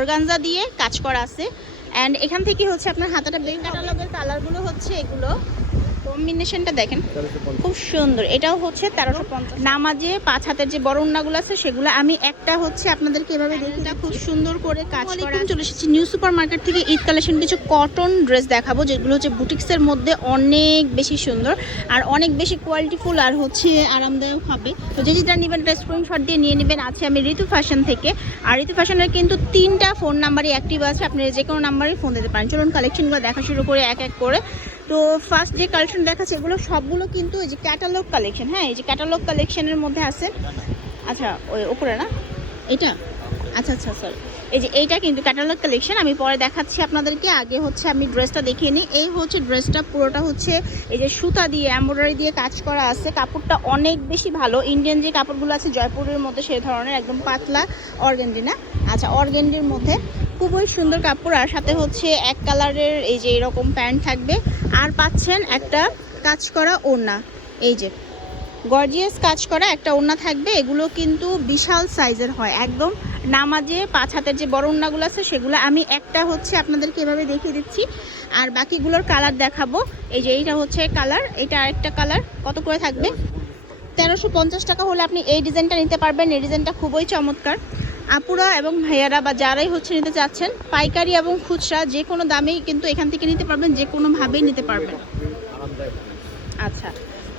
Organza দিয়ে কাজ করা আছে। অ্যান্ড এখান থেকে হচ্ছে আপনার হাতাটা বেল কাটালগের কালারগুলো হচ্ছে এগুলো। কম্বিনেশনটা দেখেন। খুব সুন্দর। এটাও হচ্ছে তেরোশো পঞ্চাশ। নামাজে পাঁচ হাতের যে বড় উন্নাগুলো আছে সেগুলো আমি একটা হচ্ছে আপনাদেরকে এভাবে দেখি খুব সুন্দর করে কাজ করা চলে এসেছি। নিউ সুপার মার্কেট থেকে ঈদ কালেকশন কিছু কটন ড্রেস দেখাবো যেগুলো হচ্ছে বুটিক্সের মধ্যে অনেক বেশি সুন্দর আর অনেক বেশি কোয়ালিটিফুল আর হচ্ছে আরামদায়ক হবে। তো যে যেটা নেবেন এটা স্ক্রিনশট দিয়ে নিয়ে নেবেন। আছে আমি ঋতু ফ্যাশন থেকে। আর ঋতু ফ্যাশনের কিন্তু তিনটা ফোন নাম্বারই অ্যাক্টিভ আছে। আপনি যে কোনো নাম্বারেই ফোন দিতে পারেন। চলুন কালেকশনগুলো দেখা শুরু করে এক এক করে। তো ফার্স্ট যে কালেকশন দেখাচ্ছে, এগুলো সবগুলো কিন্তু এই যে ক্যাটালগ কালেকশন হ্যাঁ এই যে ক্যাটালগ কালেকশনের মধ্যে আছে। আচ্ছা ওই ওপরে না? এটা? আচ্ছা আচ্ছা স্যার এই যে এইটা কিন্তু ক্যাটালগ কালেকশন আমি পরে দেখাচ্ছি আপনাদেরকে। আগে হচ্ছে আমি ড্রেসটা দেখিয়ে নিই। এই হচ্ছে ড্রেসটা পুরোটা হচ্ছে এই যে সুতা দিয়ে এমব্রয়ডারি দিয়ে কাজ করা আছে। কাপড়টা অনেক বেশি ভালো। ইন্ডিয়ান যে কাপড়গুলো আছে, জয়পুরের মধ্যে সেই ধরনের একদম পাতলা অর্গেন্ডি না? আচ্ছা অর্গেন্ডির মধ্যে। খুবই সুন্দর কাপড়, আর সাথে হচ্ছে এক কালারের এই যে এরকম প্যান্ট থাকবে। আর পাচ্ছেন একটা কাজ করা ওড়না, এই যে। গর্জিয়াস কাজ করা একটা ওড়না থাকবে, এগুলো কিন্তু বিশাল সাইজের হয়, একদম নামাজে পাঁচ হাতের যে বড় ওড়নাগুলো আছে, সেগুলো আমি একটা হচ্ছে আপনাদেরকে এভাবে দেখিয়ে দিচ্ছি। আর বাকিগুলোর কালার দেখাবো, এই যে এইটা হচ্ছে কালার, এটা আরেকটা কালার, কত করে থাকবে? তেরোশো টাকা হলে আপনি এই ডিজাইনটা নিতে পারবেন, এই ডিজাইনটা খুবই চমৎকার। আপুরা এবং ভাইয়ারা বা যারাই হচ্ছে নিতে চাচ্ছেন, পাইকারি এবং খুচরা যে কোনো দামেই কিন্তু এখান থেকে নিতে পারবেন, যে কোনোভাবেই নিতে পারবেন। আচ্ছা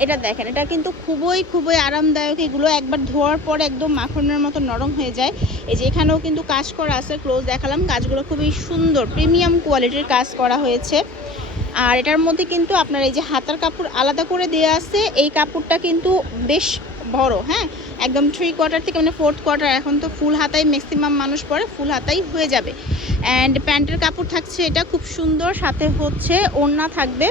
এটা দেখেন, এটা কিন্তু খুবই খুবই আরামদায়ক। এগুলো একবার ধোয়ার পর একদম মাখনের মতো নরম হয়ে যায়। এই যে এখানেও কিন্তু কাজ করা আছে ক্লোজ দেখালাম। কাজগুলো খুবই সুন্দর প্রিমিয়াম কোয়ালিটির কাজ করা হয়েছে। আর এটার মধ্যে কিন্তু আপনার এই যে হাতার কাপড় আলাদা করে দেওয়া আছে। এই কাপড়টা কিন্তু বেশ বড় হ্যাঁ? একদম থ্রি কোয়ার্টার থেকে মানে ফোর্থ কোয়ার্টার এখন তো ফুল হাতাই ম্যাক্সিমাম মানুষ পরে ফুল হাতাই হয়ে যাবে। অ্যান্ড প্যান্টের কাপড় থাকছে এটা খুব সুন্দর, সাথে হচ্ছে ওড়না থাকবে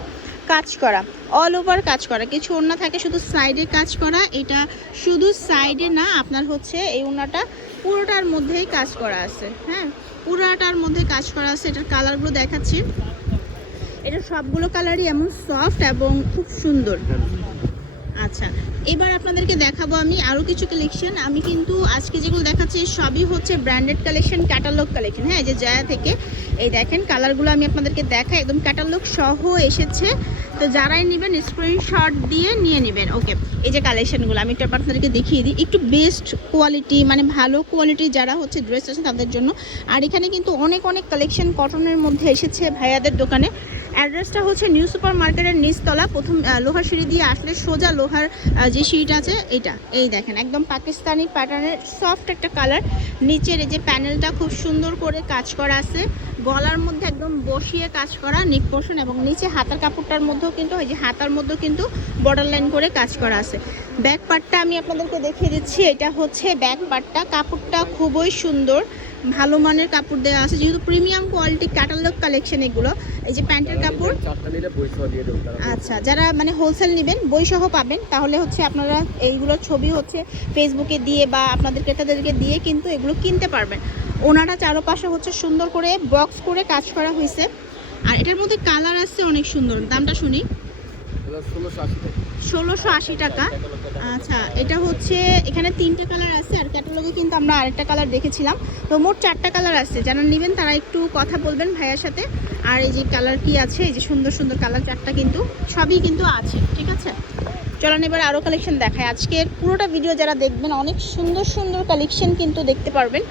কাজ করা অল ওভার কাজ করা। কিছু ওড়না থাকে শুধু সাইডে কাজ করা, এটা শুধু সাইডে না, আপনার হচ্ছে এই ওড়নাটা পুরোটার মধ্যেই কাজ করা আছে হ্যাঁ? পুরোটার মধ্যে কাজ করা আছে, এটার কালারগুলো দেখাচ্ছি। এটা সবগুলো কালারই এমন সফট এবং খুব সুন্দর। আচ্ছা এবার আপনাদেরকে দেখাবো আমি আরও কিছু কালেকশন আমি কিন্তু আজকে যেগুলো দেখাচ্ছি, সবই হচ্ছে ব্র্যান্ডেড কালেকশন ক্যাটালগ কালেকশন হ্যাঁ যে জয়া থেকে, এই দেখেন কালারগুলো আমি আপনাদেরকে দেখাই। একদম ক্যাটালগ সহ এসেছে। তো যারাই নেবেন স্ক্রিনশট দিয়ে নিয়ে নেবেন। ওকে এই যে কালেকশনগুলো আমি একটু আপনাদেরকে দেখিয়ে দিই। একটু বেস্ট কোয়ালিটি মানে ভালো কোয়ালিটি যারা হচ্ছে ড্রেস আছে তাদের জন্য। আর এখানে কিন্তু অনেক অনেক কালেকশন কটনের মধ্যে এসেছে ভাইয়াদের দোকানে। অ্যাড্রেসটা হচ্ছে নিউ সুপার মার্কেটের নিচতলা, প্রথম লোহার সিঁড়ি দিয়ে আসলে সোজা লোহার যে সিঁড়িটা আছে, এটা। এই দেখেন, একদম পাকিস্তানি প্যাটার্নের সফট একটা কালার নিচের এই যে প্যানেলটা খুব সুন্দর করে কাজ করা আছে। গলার মধ্যে একদম বসিয়ে কাজ করা নিক এবং নিচে হাতার কাপড়টার মধ্যেও কিন্তু, এই যে হাতার মধ্যেও কিন্তু বর্ডার লাইন করে কাজ করা আছে। ব্যাক পার্টটা আমি আপনাদেরকে দেখিয়ে দিচ্ছি, এটা হচ্ছে ব্যাক পার্টটা কাপড়টা খুবই সুন্দর। ভালো মানের কাপড় দেওয়া আছে যেহেতু প্রিমিয়াম কোয়ালিটি ক্যাটালগ কালেকশন এগুলো এই যে প্যান্টের কাপড়। বইসহ আচ্ছা যারা মানে হোলসেল নেবেন বই সহ পাবেন তাহলে হচ্ছে আপনারা এইগুলোর ছবি হচ্ছে ফেসবুকে দিয়ে বা আপনাদের ক্রেতাদেরকে দিয়ে কিন্তু এগুলো কিনতে পারবেন। ওনারা চারপাশে হচ্ছে সুন্দর করে বক্স করে কাজ করা হয়েছে আর এটার মধ্যে কালার আছে অনেক সুন্দর দামটা শুনি। ষোলোশো আশি টাকা। আচ্ছা এটা হচ্ছে, এখানে তিনটে কালার আছে, আর ক্যাটালগে কিন্তু আমরা আরেকটা কালার দেখেছিলাম। তো মোট চারটা কালার আছে, যারা নেবেন তারা একটু কথা বলবেন ভাইয়ার সাথে। আর এই যে কালার কি আছে, এই যে সুন্দর সুন্দর কালার চারটা কিন্তু, সবই কিন্তু আছে, ঠিক আছে? চলেন এবার আরও কালেকশন দেখায় আজকের পুরোটা ভিডিও যারা দেখবেন, অনেক সুন্দর সুন্দর কালেকশন কিন্তু দেখতে পারবেন।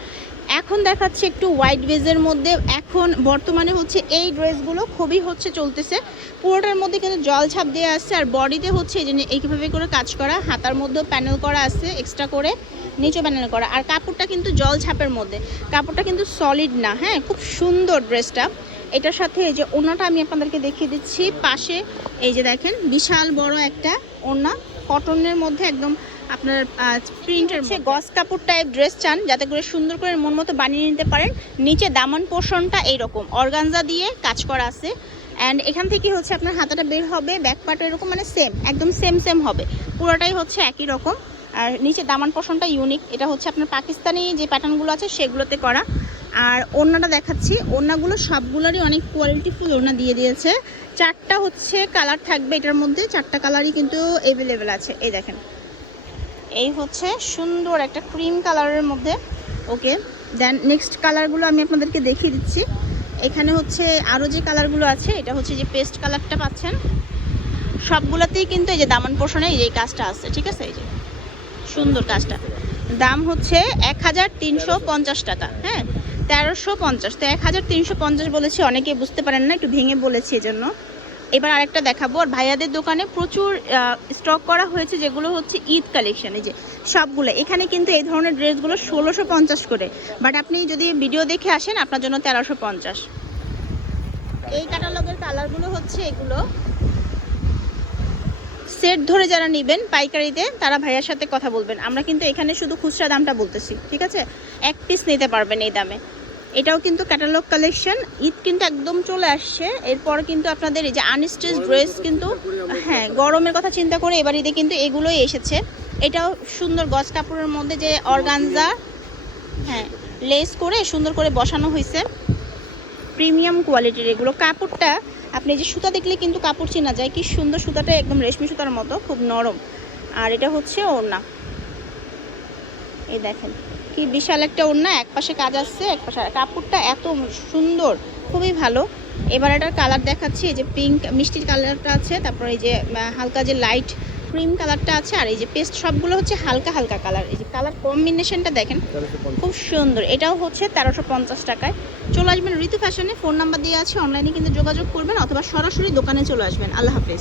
এখন দেখাচ্ছে একটু হোয়াইট বেজের মধ্যে। এখন বর্তমানে হচ্ছে এই ড্রেসগুলো খুবই হচ্ছে চলতেছে। পুরোটার মধ্যে কিন্তু জল ছাপ দেওয়া আছে আর বডিতে হচ্ছে এই যে এইভাবে করে কাজ করা, হাতার মধ্যেও প্যানেল করা আছে এক্সট্রা করে নিচে প্যানেল করা। আর কাপড়টা কিন্তু জল ছাপের মধ্যে। কাপড়টা কিন্তু সলিড না হ্যাঁ? খুব সুন্দর ড্রেসটা এটার সাথে এই যে ওনাটা আমি আপনাদেরকে দেখিয়ে দিচ্ছি। পাশে এই যে দেখেন, বিশাল বড় একটা ওনা কটনের মধ্যে একদম আপনার প্রিন্টের হচ্ছে গস কাপড় টাইপ ড্রেস চান যাতে করে সুন্দর করে মন মতো বানিয়ে নিতে পারেন। নিচে দামান পোর্শনটা এইরকম। অর্গানজা দিয়ে কাজ করা আছে। অ্যান্ড এখান থেকে হচ্ছে আপনার হাতাটা বের হবে ব্যাক পার্টও এরকম মানে সেম একদম সেম সেম হবে। পুরোটাই হচ্ছে একই রকম। আর নিচে দামান পোর্শনটা ইউনিক এটা হচ্ছে আপনার পাকিস্তানি যে প্যাটার্নগুলো আছে সেগুলোতে করা। আর ওড়নাটা দেখাচ্ছি। ওড়নাগুলো সবগুলোরই অনেক কোয়ালিটিফুল ওড়না দিয়ে দিয়েছে। চারটা হচ্ছে কালার থাকবে এটার মধ্যে। চারটা কালারই কিন্তু অ্যাভেলেবেল আছে। এই দেখেন। এই হচ্ছে সুন্দর একটা ক্রিম কালারের মধ্যে। ওকে, দেন নেক্সট কালারগুলো আমি আপনাদেরকে দেখিয়ে দিচ্ছি। এখানে হচ্ছে আরও যে কালারগুলো আছে, এটা হচ্ছে যে পেস্ট কালারটা পাচ্ছেন। সবগুলোতেই কিন্তু এই যে দামান পোষণে এই যে কাজটা আছে, ঠিক আছে? এই যে সুন্দর কাজটা। দাম হচ্ছে এক হাজার তিনশো পঞ্চাশ টাকা হ্যাঁ? তেরোশো পঞ্চাশ। তো এক হাজার তিনশো পঞ্চাশ বলেছি, অনেকে বুঝতে পারেন না, একটু ভেঙে বলেছি এজন্য। এবার আরেকটা দেখাবো। আর ভাইয়াদের দোকানে প্রচুর স্টক করা হয়েছে, যেগুলো হচ্ছে ঈদ কালেকশন যে সবগুলো। এখানে কিন্তু এই ধরনের ড্রেসগুলো ষোলোশো পঞ্চাশ করে। বাট আপনি যদি ভিডিও দেখে আসেন, আপনার জন্য তেরোশো পঞ্চাশ। এই ক্যাটালগের কালারগুলো হচ্ছে এগুলো। সেট ধরে যারা নেবেন পাইকারিতে, তারা ভাইয়ার সাথে কথা বলবেন। আমরা কিন্তু এখানে শুধু খুচরা দামটা বলতেছি, ঠিক আছে? এক পিস নিতে পারবেন এই দামে। এটাও কিন্তু ক্যাটালগ কালেকশন ঈদ কিন্তু একদম চলে আসছে। এরপর কিন্তু আপনাদের এই যে আনস্টেজ ড্রেস কিন্তু হ্যাঁ গরমের কথা চিন্তা করে এবার ঈদে কিন্তু এগুলোই এসেছে। এটাও সুন্দর গজ কাপড়ের মধ্যে যে অর্গানজা হ্যাঁ লেস করে সুন্দর করে বসানো হয়েছে। প্রিমিয়াম কোয়ালিটির এগুলো। কাপড়টা, আপনি যে সুতা দেখলে কিন্তু কাপড় চেনা যায়। কি সুন্দর সুতাটা, একদম রেশমি সুতার মতো, খুব নরম। আর এটা হচ্ছে ওড়না। এই দেখেন, কি বিশাল একটা ওড়না, এক পাশে কাজ আসছে, এক পাশে কাপড়টা এত সুন্দর, খুবই ভালো। এবার এটার কালার দেখাচ্ছি, এই যে পিঙ্ক মিষ্টির কালারটা আছে, তারপর এই যে হালকা যে লাইট ক্রিম কালারটা আছে, আর এই যে পেস্ট সবগুলো হচ্ছে হালকা হালকা কালার এই যে কালার কম্বিনেশনটা দেখেন, খুব সুন্দর। এটাও হচ্ছে তেরোশো পঞ্চাশ টাকায়। চলে আসবেন ঋতু ফ্যাশনে ফোন নাম্বার দিয়ে আছে অনলাইনে কিন্তু যোগাযোগ করবেন, অথবা সরাসরি দোকানে চলে আসবেন। আল্লাহ হাফেজ।